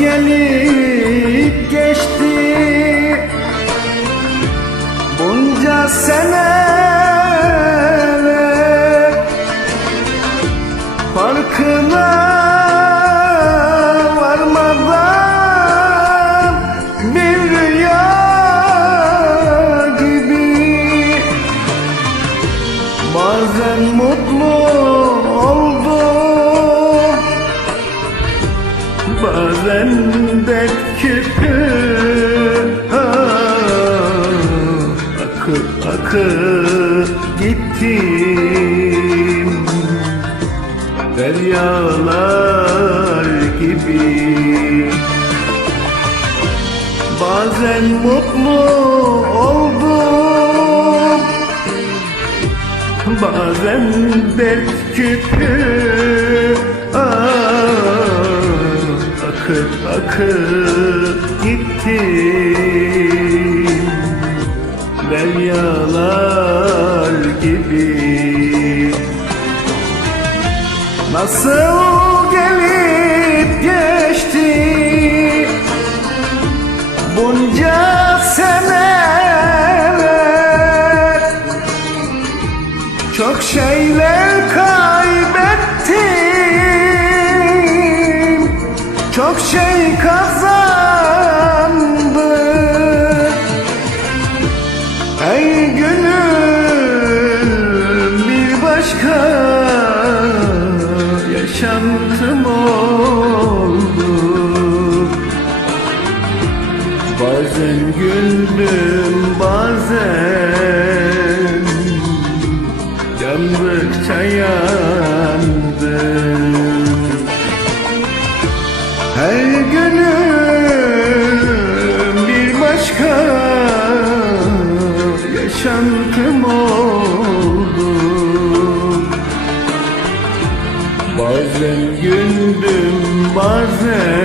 gelip geçti. Bunca seneler Bazen dert küpü Akı akı gittim. Deryalar gibi. Bazen mutlu oldum. Bazen dert küpü ah, Akıp akıp gittim Deryalar gibi Nasıl şey bazen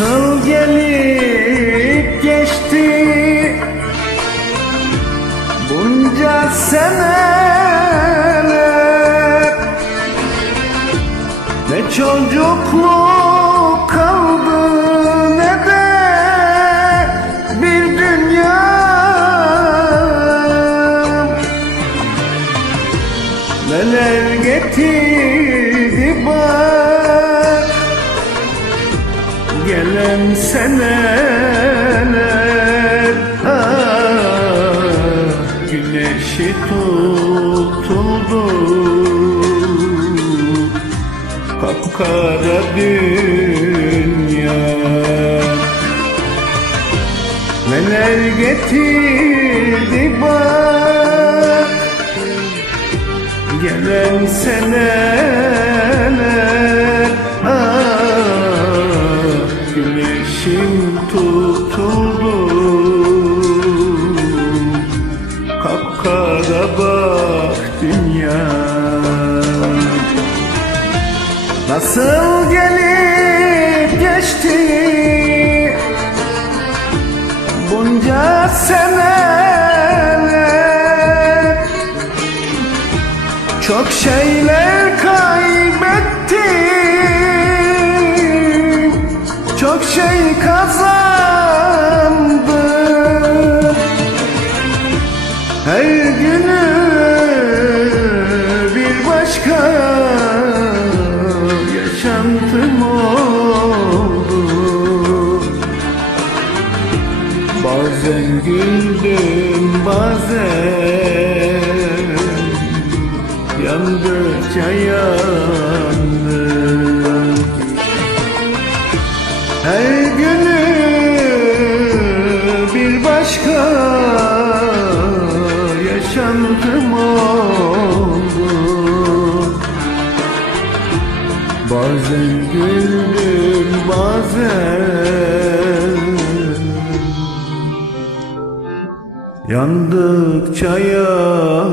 Nasıl gelip geçti? Bunca seneler Ne çocukluk kaldı ne de bir dünya. Neler getirdi bak Gelen seneler ah, Güneşi tutuldu Kapkara dünya. Neler getirdi bak. Gelen seneler Güneşim tutuldu Kapkara bak dünya. Nasıl gelip geçti? Bunca seneler. Çok şeyler kaybettim kazandım. Her günü bir başka yaşantım oldu. Bazen güldüm bazen Yandıkça yandım yandıkça yandı